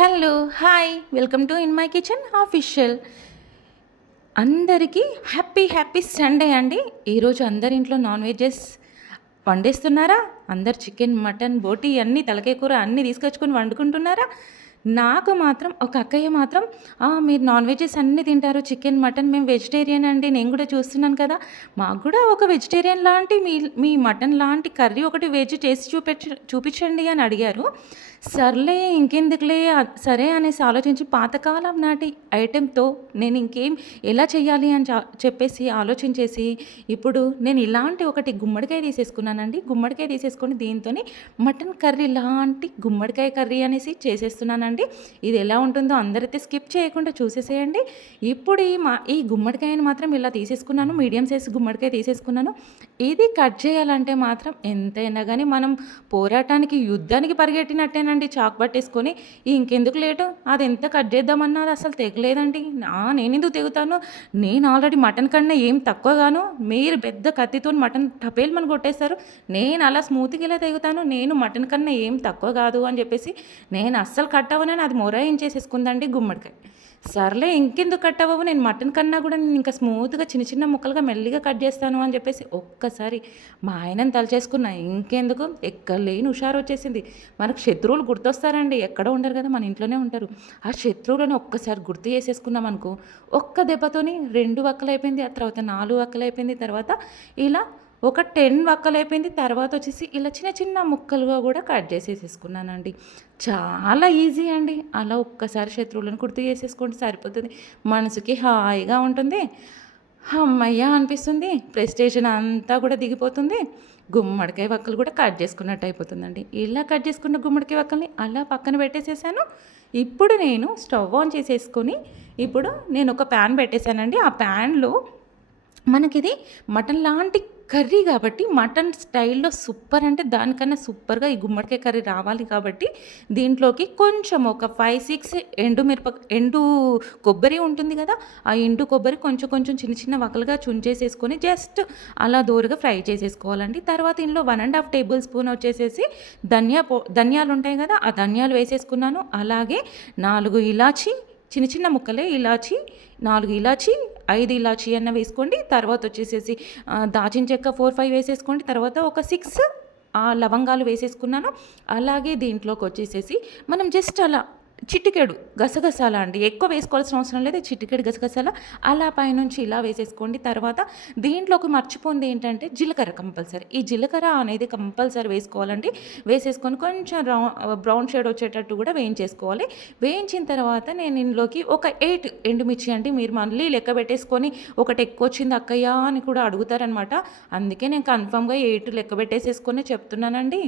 Hello hi welcome to in my kitchen official. అందరికీ happy happy Sunday అండి. ఈరోజు అందరి ఇంట్లో నాన్ వెజెస్ వండేస్తున్నారా? అందరు చికెన్ మటన్ బోటీ అన్నీ తలకాయ కూర అన్నీ తీసుకొచ్చుకొని వండుకుంటున్నారా? నాకు మాత్రం ఒక అక్కయ్య మాత్రం మీరు నాన్ వెజెస్ అన్నీ తింటారు చికెన్ మటన్ మేము వెజిటేరియన్ అండి నేను కూడా చూస్తున్నాను కదా. మాకు కూడా ఒక వెజిటేరియన్ లాంటి మీ మీ మటన్ లాంటి కర్రీ ఒకటి వెజ్ చేసి చూపించ చూపించండి అని అడిగారు. సర్లే ఇంకెందుకులే సరే అనేసి ఆలోచించి పాతకాలం నాటి ఐటెంతో నేను ఇంకేం ఎలా చేయాలి అని చెప్పేసి ఆలోచించేసి ఇప్పుడు నేను ఇలాంటి ఒకటి గుమ్మడికాయ తీసేసుకున్నానండి. గుమ్మడికాయ తీసేసుకొని దీంతో మటన్ కర్రీ లాంటి గుమ్మడికాయ కర్రీ అనేసి చేసేస్తున్నానండి. ఇది ఎలా ఉంటుందో అందరైతే స్కిప్ చేయకుండా చూసేసేయండి. ఇప్పుడు ఈ మా ఈ గుమ్మడికాయని మాత్రం ఇలా తీసేసుకున్నాను. మీడియం సైజ్ గుమ్మడికాయ తీసేసుకున్నాను. ఇది కట్ చేయాలంటే మాత్రం ఎంతైనా కానీ మనం పోరాటానికి యుద్ధానికి చేశానండి చాక్ పట్టేసుకొని. ఇంకెందుకు లేటు? అది ఎంత కట్ చేద్దామన్నా అది అసలు తెగలేదండి. నా నేను ఎందుకు తెగుతాను? నేను ఆల్రెడీ మటన్ కన్నా ఏం తక్కువగాను. మీరు పెద్ద కత్తితో మటన్ టపేలు మన కొట్టేస్తారు నేను అలా స్మూత్గా ఇలా తెగుతాను? నేను మటన్ కన్నా ఏం తక్కువ కాదు అని చెప్పేసి నేను అస్సలు కట్ అవ్వనని అది మొరాయించేసేసుకుందండి గుమ్మడికాయ. సర్లే ఇంకెందుకు కట్ అవ్వవు? నేను మటన్ కన్నా కూడా నేను ఇంకా స్మూత్గా చిన్న చిన్న ముక్కలుగా మెల్లిగా కట్ చేస్తాను అని చెప్పేసి ఒక్కసారి మా ఆయనని తలచేసుకున్నా ఇంకెందుకు? ఎక్కలేని హుషారు వచ్చేసింది. మనకు శత్రువులు గుర్తొస్తారండి. ఎక్కడ ఉండరు కదా మన ఇంట్లోనే ఉంటారు. ఆ శత్రువులను ఒక్కసారి గుర్తు చేసేసుకున్నాం అనుకో ఒక్క దెబ్బతోని రెండు వక్కలు అయిపోయింది ఆ తర్వాత నాలుగు వక్కలు అయిపోయింది తర్వాత ఇలా ఒక టెన్ వక్కలు అయిపోయింది తర్వాత వచ్చేసి ఇలా చిన్న చిన్న ముక్కలుగా కూడా కట్ చేసేసేసుకున్నానండి. చాలా ఈజీ అండి. అలా ఒక్కసారి శత్రువులను గుర్తు చేసేసుకోండి సరిపోతుంది. మనసుకి హాయిగా ఉంటుంది. అమ్మయ్య అనిపిస్తుంది. ప్రెస్టేషన్ అంతా కూడా దిగిపోతుంది. గుమ్మడికాయ వక్కలు కూడా కట్ చేసుకున్నట్టు అయిపోతుందండి. ఇలా కట్ చేసుకున్న గుమ్మడికాయ వక్కల్ని అలా పక్కన పెట్టేసేసాను. ఇప్పుడు నేను స్టవ్ ఆన్ చేసేసుకొని ఇప్పుడు నేను ఒక ప్యాన్ పెట్టేశానండి. ఆ ప్యాన్లో మనకిది మటన్ లాంటి కర్రీ కాబట్టి మటన్ స్టైల్లో సూపర్ అంటే దానికన్నా సూపర్గా ఈ గుమ్మడికాయ కర్రీ రావాలి కాబట్టి దీంట్లోకి కొంచెం ఒక ఫైవ్ సిక్స్ ఎండు మిరప ఎండు కొబ్బరి ఉంటుంది కదా ఆ ఎండు కొబ్బరి కొంచెం కొంచెం చిన్న చిన్న వకలుగా చుంచేసేసుకొని జస్ట్ అలా దోరగా ఫ్రై చేసేసుకోవాలండి. తర్వాత ఇందులో one and half tablespoon వచ్చేసేసి ధనియా ధనియాలు ఉంటాయి కదా ఆ ధనియాలు వేసేసుకున్నాను. అలాగే నాలుగు ఇలాచి చిన్న చిన్న ముక్కలే ఇలాచి నాలుగు ఇలాచి ఐదు ఇలాచి అన్న వేసుకోండి. తర్వాత వచ్చేసేసి దాచిన చెక్క ఫోర్ ఫైవ్ వేసేసుకోండి. తర్వాత ఒక సిక్స్ ఆ లవంగాలు వేసేసుకున్నాను. అలాగే దీంట్లోకి వచ్చేసేసి మనం జస్ట్ అలా చిటికెడు గసగసాల అండి. ఎక్కువ వేసుకోవాల్సిన అవసరం లేదు చిటికెడు గసగసాల. అలా పైనుంచి ఇలా వేసేసుకోండి. తర్వాత దీంట్లోకి మర్చిపోయింది ఏంటంటే జీలకర్ర కంపల్సరీ. ఈ జీలకర్ర అనేది కంపల్సరీ వేసుకోవాలండి. వేసేసుకొని కొంచెం బ్రౌన్ షేడ్ వచ్చేటట్టు కూడా వేయించేసుకోవాలి. వేయించిన తర్వాత నేను ఇందులోకి ఒక ఎయిట్ ఎండుమిర్చి అండి మీరు మళ్ళీ లెక్క పెట్టేసుకొని ఒకటి ఎక్కువ వచ్చింది అక్కయ్య అని కూడా అడుగుతారనమాట అందుకే నేను కన్ఫామ్గా ఎయిట్ లెక్క పెట్టేసేసుకొని చెప్తున్నానండి.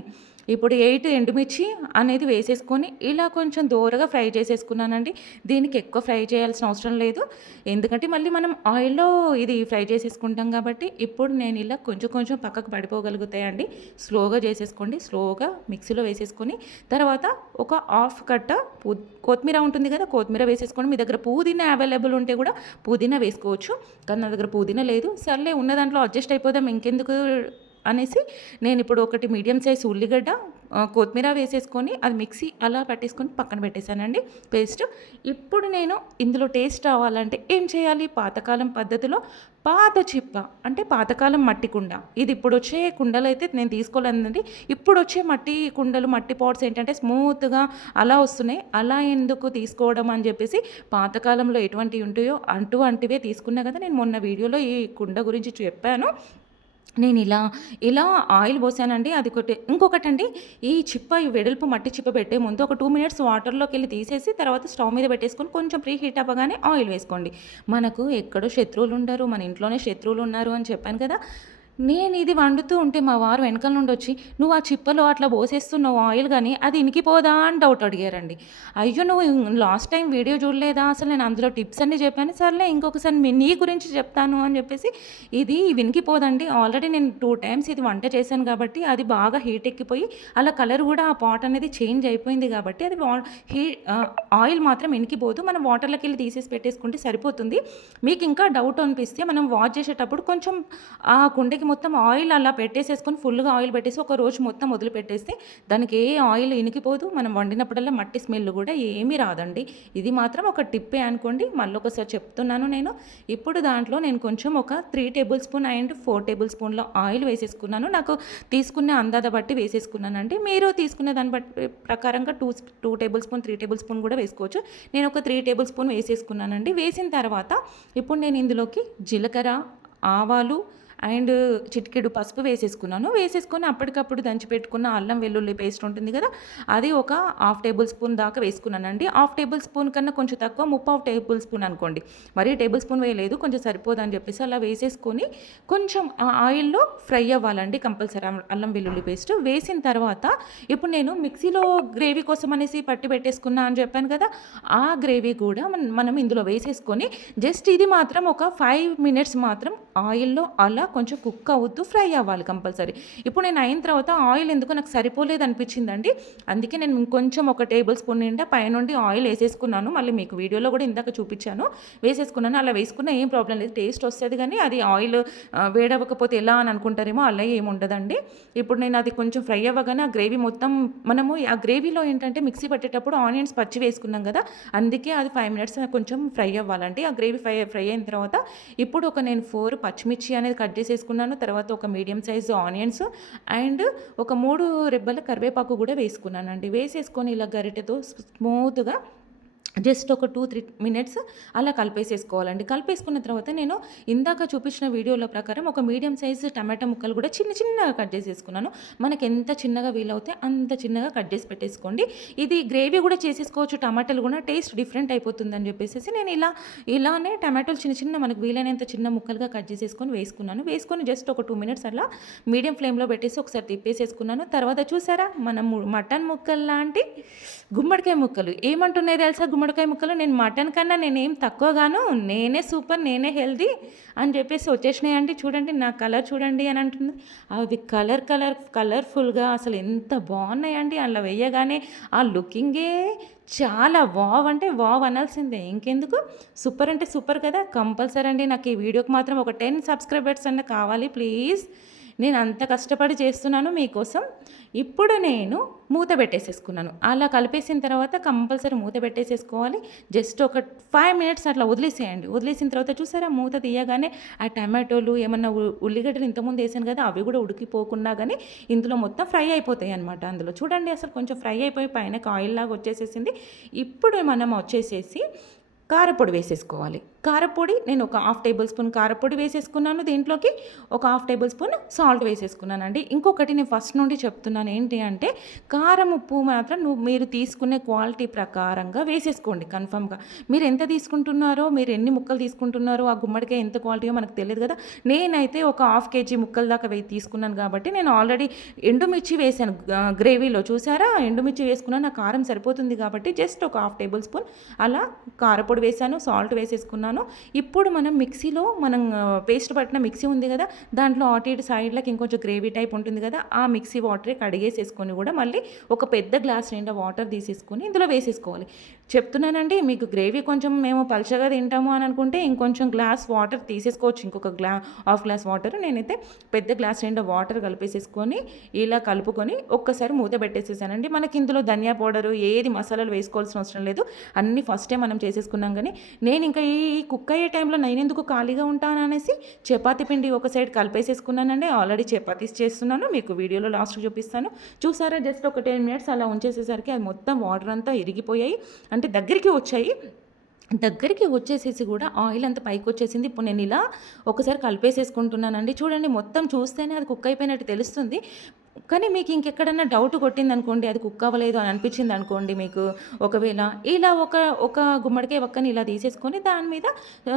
ఇప్పుడు ఎయిట్ ఎండుమిర్చి అనేది వేసేసుకొని ఇలా కొంచెం దూరగా ఫ్రై చేసేసుకున్నానండి. దీనికి ఎక్కువ ఫ్రై చేయాల్సిన అవసరం లేదు. ఎందుకంటే మళ్ళీ మనం ఆయిల్లో ఇది ఫ్రై చేసేసుకుంటాం కాబట్టి ఇప్పుడు నేను ఇలా కొంచెం కొంచెం పక్కకు పడిపోగలుగుతాయండి. స్లోగా చేసేసుకోండి. స్లోగా మిక్సీలో వేసేసుకొని తర్వాత ఒక హాఫ్ కట్ట పు కొత్తిమీర ఉంటుంది కదా కొత్తిమీర వేసేసుకోండి మీ దగ్గర పుదీనా అవైలబుల్ ఉంటే కూడా పుదీనా వేసుకోవచ్చు. కానీ నా దగ్గర పుదీనా లేదు. సర్లే ఉన్న దాంట్లో అడ్జస్ట్ అయిపోదాం. ఇంకెందుకు అనేసి నేను ఇప్పుడు ఒకటి మీడియం సైజ్ ఉల్లిగడ్డ కొత్తిమీర వేసేసుకొని అది మిక్సీ అలా పట్టేసుకొని పక్కన పెట్టేశానండి. పేస్ట్. ఇప్పుడు నేను ఇందులో టేస్ట్ రావాలంటే ఏం చేయాలి? పాతకాలం పద్ధతిలో పాత చిప్ప అంటే పాతకాలం మట్టి కుండ. ఇది ఇప్పుడు వచ్చే కుండలు అయితే నేను తీసుకోలేదండి ఇప్పుడు వచ్చే మట్టి కుండలు మట్టి పాట్స్ ఏంటంటే స్మూత్గా అలా వస్తున్నాయి. అలా ఎందుకు తీసుకోవడం అని చెప్పేసి పాతకాలంలో ఎటువంటివి ఉంటాయో అంటూ అంటివే తీసుకున్నా కదా నేను మొన్న వీడియోలో ఈ కుండ గురించి చెప్పాను. నేను ఇలా ఇలా ఆయిల్ పోసానండి. అది ఒకటి ఇంకొకటి అండి ఈ చిప్ప ఈ వెడల్పు మట్టి చిప్ప పెట్టే ముందు ఒక టూ మినిట్స్ వాటర్లోకి వెళ్ళి తీసేసి తర్వాత స్టవ్ మీద పెట్టేసుకొని కొంచెం ప్రీ హీట్ అవ్వగానే ఆయిల్ వేసుకోండి. మనకు ఎక్కడో శత్రువులు ఉండరు మన ఇంట్లోనే శత్రువులు ఉన్నారు అని చెప్పాను కదా. నేను ఇది వండుతూ ఉంటే మా వారు వెనకాల నుండి వచ్చి నువ్వు ఆ చిప్పలో అట్లా పోసేస్తున్నావు ఆయిల్ కానీ అది ఇనికిపోదా? అని డౌట్ అడిగారండి. అయ్యో నువ్వు లాస్ట్ టైం వీడియో చూడలేదా? అసలు నేను అందులో టిప్స్ అన్ని చెప్పాను. సర్లే ఇంకొకసారి మీ- నీ గురించి చెప్తాను అని చెప్పేసి ఇది వినికిపోదండి. ఆల్రెడీ నేను టూ టైమ్స్ ఇది వంట చేశాను కాబట్టి అది బాగా హీట్ ఎక్కిపోయి అలా కలర్ కూడా ఆ పాట్ అనేది చేంజ్ అయిపోయింది కాబట్టి అది వా- హీ ఆయిల్ మాత్రం ఇనికిపోదు. మనం వాటర్లోకి వెళ్ళి తీసేసి పెట్టేసుకుంటే సరిపోతుంది. మీకు ఇంకా డౌట్ అనిపిస్తే మనం వాష్ చేసేటప్పుడు కొంచెం ఆ కుండకి దానికి మొత్తం ఆయిల్ అలా పెట్టేసేసుకొని ఫుల్గా ఆయిల్ పెట్టేసి ఒక రోజు మొత్తం వదిలిపెట్టేస్తే దానికి ఏ ఆయిల్ ఇనికిపోదు. మనం వండినప్పుడల్లా మట్టి స్మెల్ కూడా ఏమీ రాదండి. ఇది మాత్రం ఒక టిప్పే అనుకోండి. మళ్ళీ ఒకసారి చెప్తున్నాను నేను. ఇప్పుడు దాంట్లో నేను కొంచెం ఒక three tablespoon and four table స్పూన్లో oil వేసేసుకున్నాను. నాకు తీసుకునే అందాద బట్టి వేసేసుకున్నానండి. మీరు తీసుకునే దాన్ని బట్టి ప్రకారంగా two two tablespoon three tablespoon కూడా వేసుకోవచ్చు. నేను ఒక త్రీ టేబుల్ స్పూన్ వేసేసుకున్నానండి. వేసిన తర్వాత ఇప్పుడు నేను ఇందులోకి జీలకర్ర ఆవాలు అండ్ చిటికెడు పసుపు వేసేసుకున్నాను. వేసేసుకొని అప్పటికప్పుడు దంచి పెట్టుకున్న అల్లం వెల్లుల్లి పేస్ట్ ఉంటుంది కదా అది ఒక హాఫ్ టేబుల్ స్పూన్ దాకా వేసుకున్నానండి. హాఫ్ టేబుల్ స్పూన్ కన్నా కొంచెం తక్కువ ముప్పావు టేబుల్ స్పూన్ అనుకోండి. మరీ టేబుల్ స్పూన్ వేయలేదు కొంచెం సరిపోదని చెప్పేసి అలా వేసేసుకొని కొంచెం ఆ ఆయిల్లో ఫ్రై అవ్వాలండి కంపల్సరీ అల్లం వెల్లుల్లి పేస్ట్. వేసిన తర్వాత ఇప్పుడు నేను మిక్సీలో గ్రేవీ కోసం అనేసి పట్టి పెట్టేసుకున్నా అని చెప్పాను కదా ఆ గ్రేవీ కూడా మన- మనం ఇందులో వేసేసుకొని జస్ట్ ఇది మాత్రం ఒక ఫైవ్ మినిట్స్ మాత్రం ఆయిల్లో అలా కొంచెం కుక్ అవుతూ ఫ్రై అవ్వాలి కంపల్సరీ. ఇప్పుడు నేను అయిన తర్వాత ఆయిల్ ఎందుకు నాకు సరిపోలేదు అనిపించిందండి. అందుకే నేను ఇంకొంచెం ఒక టేబుల్ స్పూన్ నిండా పైనుండి ఆయిల్ వేసేసుకున్నాను. మళ్ళీ మీకు వీడియోలో కూడా ఇందాక చూపించాను. వేసేసుకున్నాను. అలా వేసుకున్నా ఏం ప్రాబ్లం లేదు. టేస్ట్ వస్తుంది కానీ అది ఆయిల్ వేడవ్వకపోతే ఎలా అని అనుకుంటారేమో అలా ఏముండదండి ఇప్పుడు నేను అది కొంచెం ఫ్రై అవ్వగానే ఆ గ్రేవీ మొత్తం మనము ఆ గ్రేవీలో ఏంటంటే మిక్సీ పట్టేటప్పుడు ఆనియన్స్ పచ్చి వేసుకున్నాం కదా అందుకే అది ఫైవ్ మినిట్స్ కొంచెం ఫ్రై అవ్వాలండి. ఆ గ్రేవీ ఫ్రై ఫ్రై అయిన తర్వాత ఇప్పుడు ఒక నేను ఫోర్ పచ్చిమిర్చి అనేది కట్ చేసుకున్నాను తర్వాత ఒక మీడియం సైజు ఆనియన్స్ అండ్ ఒక మూడు రెబ్బల కరివేపాకు కూడా వేసుకున్నానండి. వేసేసుకొని ఇలా గరిటెతో స్మూత్గా జస్ట్ ఒక టూ త్రీ మినిట్స్ అలా కలిపేసేసుకోవాలండి. కలిపేసుకున్న తర్వాత నేను ఇందాక చూపించిన వీడియోల ప్రకారం ఒక మీడియం సైజు టమాటా ముక్కలు కూడా చిన్న చిన్నగా కట్ చేసేసుకున్నాను. మనకి ఎంత చిన్నగా వీలవుతే అంత చిన్నగా కట్ చేసి పెట్టేసుకోండి. ఇది గ్రేవీ కూడా చేసేసుకోవచ్చు టమాటాలు కూడా టేస్ట్ డిఫరెంట్ అయిపోతుందని చెప్పేసి నేను ఇలా ఇలానే టమాటోలు చిన్న చిన్న మనకు వీలైనంత చిన్న ముక్కలుగా కట్ చేసేసుకొని వేసుకున్నాను. వేసుకొని జస్ట్ ఒక టూ మినిట్స్ అలా మీడియం ఫ్లేమ్లో పెట్టేసి ఒకసారి తిప్పేసేసుకున్నాను. తర్వాత చూసారా మనం మటన్ ముక్కలు లాంటి గుమ్మడికాయ ముక్కలు. ఏమంటున్నాయి తెలుసా గుమ్మడికాయ ముక్కలు నేను మటన్ కన్నా నేనేం తక్కువగాను నేనే సూపర్ నేనే హెల్దీ అని చెప్పేసి వచ్చేసినాయండి చూడండి నా కలర్ చూడండి అని అంటుంది. అవి కలర్ కలర్ కలర్ఫుల్గా అసలు ఎంత బాగున్నాయండి అలా వేయగానే ఆ లుకింగే చాలా వావ్ అంటే వావ్ అనాల్సిందే. ఇంకెందుకు? సూపర్ అంటే సూపర్ కదా. కంపల్సరీ అండి. నాకు ఈ వీడియోకి మాత్రం ఒక టెన్ సబ్స్క్రైబర్స్ అన్న కావాలి ప్లీజ్. నేను అంత కష్టపడి చేస్తున్నాను మీకోసం. ఇప్పుడు నేను మూత పెట్టేసేసుకున్నాను. అలా కలిపేసిన తర్వాత కంపల్సరీ మూత పెట్టేసేసుకోవాలి. జస్ట్ ఒక ఫైవ్ మినిట్స్ అట్లా వదిలేసేయండి. వదిలేసిన తర్వాత చూసారా మూత తీయగానే ఆ టమాటోలు ఏమన్నా ఉల్లిగడ్డలు ఇంతకుముందు వేసాను కదా అవి కూడా ఉడికిపోకుండా కానీ ఇందులో మొత్తం ఫ్రై అయిపోతాయి అనమాట అందులో. చూడండి అసలు కొంచెం ఫ్రై అయిపోయి పైన ఆయిల్ లాగా వచ్చేసేసింది. ఇప్పుడు మనం వచ్చేసేసి కారపొడి వేసేసుకోవాలి. కారపొడి నేను ఒక హాఫ్ టేబుల్ స్పూన్ కారపొడి వేసేసుకున్నాను దీంట్లోకి ఒక హాఫ్ టేబుల్ స్పూన్ సాల్ట్ వేసేసుకున్నానండి. ఇంకొకటి నేను ఫస్ట్ నుండి చెప్తున్నాను ఏంటి అంటే కారం ఉప్పు మాత్రం నువ్వు మీరు తీసుకునే క్వాలిటీ ప్రకారంగా వేసేసుకోండి కన్ఫామ్గా. మీరు ఎంత తీసుకుంటున్నారో మీరు ఎన్ని ముక్కలు తీసుకుంటున్నారో ఆ గుమ్మడికాయ ఎంత క్వాలిటీయో మనకు తెలియదు కదా. నేనైతే ఒక హాఫ్ కేజీ ముక్కల దాకా వెయ్యి తీసుకున్నాను కాబట్టి నేను ఆల్రెడీ ఎండుమిర్చి వేసాను గ్రేవీలో. చూసారా? ఎండుమిర్చి వేసుకున్నాను నా కారం సరిపోతుంది కాబట్టి జస్ట్ ఒక హాఫ్ టేబుల్ స్పూన్ అలా కారపొడి వేసాను సాల్ట్ వేసేసుకున్నాను. ఇప్పుడు మనం మిక్సీలో మనం పేస్ట్ పట్టిన మిక్సీ ఉంది కదా దాంట్లో అటు ఇటు సైడ్లకి ఇంకొంచెం గ్రేవీ టైప్ ఉంటుంది కదా ఆ మిక్సీ వాటర్ కడిగేసేసుకొని కూడా మళ్ళీ ఒక పెద్ద గ్లాస్ నిండా వాటర్ తీసేసుకొని ఇందులో వేసేసుకోవాలి. చెప్తున్నానండి మీకు గ్రేవీ కొంచెం మేము పల్చగా తింటాము అని అనుకుంటే ఇంకొంచెం గ్లాస్ వాటర్ తీసేసుకోవచ్చు. ఇంకొక గ్లా హాఫ్ గ్లాస్ వాటర్ నేనైతే పెద్ద గ్లాస్ నిండా వాటర్ కలిపేసేసుకొని ఇలా కలుపుకొని ఒక్కసారి మూత పెట్టేసేసానండి. మనకి ఇందులో ధనియా పౌడరు ఏది మసాలాలు వేసుకోవాల్సిన అవసరం లేదు. అన్నీ ఫస్టే మనం చేసేసుకున్నాం కానీ నేను ఇంకా ఈ కుక్ అయ్యే టైంలో నేను ఎందుకు ఖాళీగా ఉంటాను అనేసి చపాతీ పిండి ఒక సైడ్ కలిపేసేసుకున్నానండి. ఆల్రెడీ చపాతీస్ చేస్తున్నాను. మీకు వీడియోలో లాస్ట్ చూపిస్తాను. చూసారా? జస్ట్ ఒక టెన్ మినిట్స్ అలా ఉంచేసేసరికి అది మొత్తం వాటర్ అంతా ఇరిగిపోయాయి. అంటే దగ్గరికి వచ్చాయి. దగ్గరికి వచ్చేసేసి కూడా ఆయిల్ అంతా పైకి వచ్చేసింది. ఇప్పుడు నేను ఇలా ఒకసారి కలిపేసేసుకుంటున్నానండి. చూడండి మొత్తం చూస్తేనే అది కుక్ అయిపోయినట్టు తెలుస్తుంది. కానీ మీకు ఇంకెక్కడన్నా డౌట్ కొట్టింది అనుకోండి అది కుక్ అవ్వలేదు అని అనిపించింది అనుకోండి మీకు ఒకవేళ ఇలా ఒక ఒక గుమ్మడికాయ ఒక్కని ఇలా తీసేసుకొని దాని మీద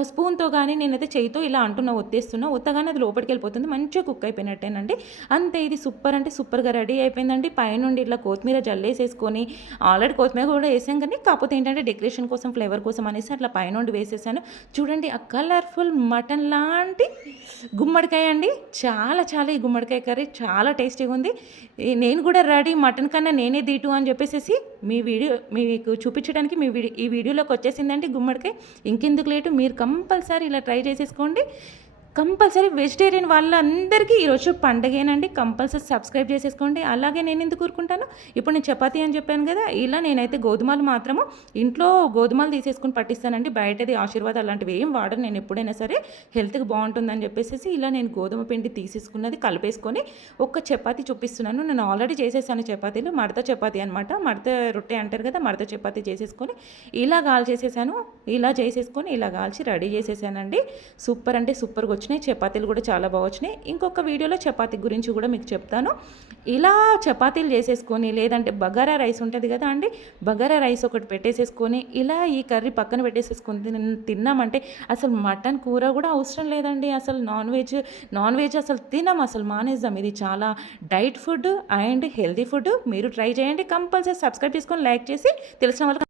స్పూన్తో కానీ నేనైతే చేయితో ఇలా అంటున్నా ఒత్తేస్తున్నా ఒత్తగానే అది లోపలికి వెళ్ళిపోతుంది మంచిగా కుక్ అయిపోయినట్టేనండి. అంతే ఇది సూపర్ అంటే సూపర్గా రెడీ అయిపోయిందండి. పైనుండి ఇట్లా కొత్తిమీర జల్లేసేసుకొని ఆల్రెడీ కొత్తిమీర కూడా వేసాం కానీ కాకపోతే ఏంటంటే డెకరేషన్ కోసం ఫ్లేవర్ కోసం అనేసి అట్లా పైనుండి వేసేసాను. చూడండి ఆ కలర్ఫుల్ మటన్ లాంటి గుమ్మడికాయ అండి. చాలా చాలా ఈ గుమ్మడికాయ కర్రీ చాలా టేస్టీగా ఉంది. ఈ నేను కూడా రెడీ మటన్ కన్నా నేనే దీటు అని చెప్పేసి మీ వీడియో మీకు చూపించడానికి మీ వీడియో ఈ వీడియోలోకి వచ్చేసిందండి గుమ్మడికాయ. ఇంకెందుకు లేటు మీరు కంపల్సరీ ఇలా ట్రై చేసేసుకోండి. కంపల్సరీ వెజిటేరియన్ వాళ్ళందరికీ ఈరోజు పండగేనండి. కంపల్సరీ సబ్స్క్రైబ్ చేసేసుకోండి. అలాగే నేను ఎందుకు కూరుకుంటాను ఇప్పుడు నేను చపాతీ అని చెప్పాను కదా ఇలా నేనైతే గోధుమలు మాత్రము ఇంట్లో గోధుమలు తీసేసుకుని పట్టిస్తానండి. బయటది ఆశీర్వాదం అలాంటివి ఏం వాడను నేను ఎప్పుడైనా సరే. హెల్త్కి బాగుంటుందని చెప్పేసి ఇలా నేను గోధుమ పిండి తీసేసుకున్నది కలిపేసుకొని ఒక్క చపాతీ చూపిస్తున్నాను. నేను ఆల్రెడీ చేసేసాను చపాతీలు. మడత చపాతీ అనమాట మడత రొట్టె అంటారు కదా మడత చపాతీ చేసేసుకొని ఇలా గాల్చేసేసాను ఇలా చేసేసుకొని ఇలా గాల్చి రెడీ చేసేసానండి. సూపర్ అంటే సూపర్గా వచ్చినాయి చపాతీలు కూడా చాలా బాగా వచ్చినాయి ఇంకొక వీడియోలో చపాతీ గురించి కూడా మీకు చెప్తాను. ఇలా చపాతీలు చేసేసుకొని లేదంటే బగారా రైస్ ఉంటుంది కదా అండి బగారా రైస్ ఒకటి పెట్టేసేసుకొని ఇలా ఈ కర్రీ పక్కన పెట్టేసేసుకొని తిన్- తిన్నామంటే అసలు మటన్ కూర కూడా అవసరం లేదండి. అసలు నాన్ వెజ్ నాన్ వెజ్ అసలు తినం అసలు మానేద్దాం. ఇది చాలా diet food and healthy food. మీరు ట్రై చేయండి కంపల్సరీ సబ్స్క్రైబ్ చేసుకొని లైక్ చేసి తెలిసిన వాళ్ళకి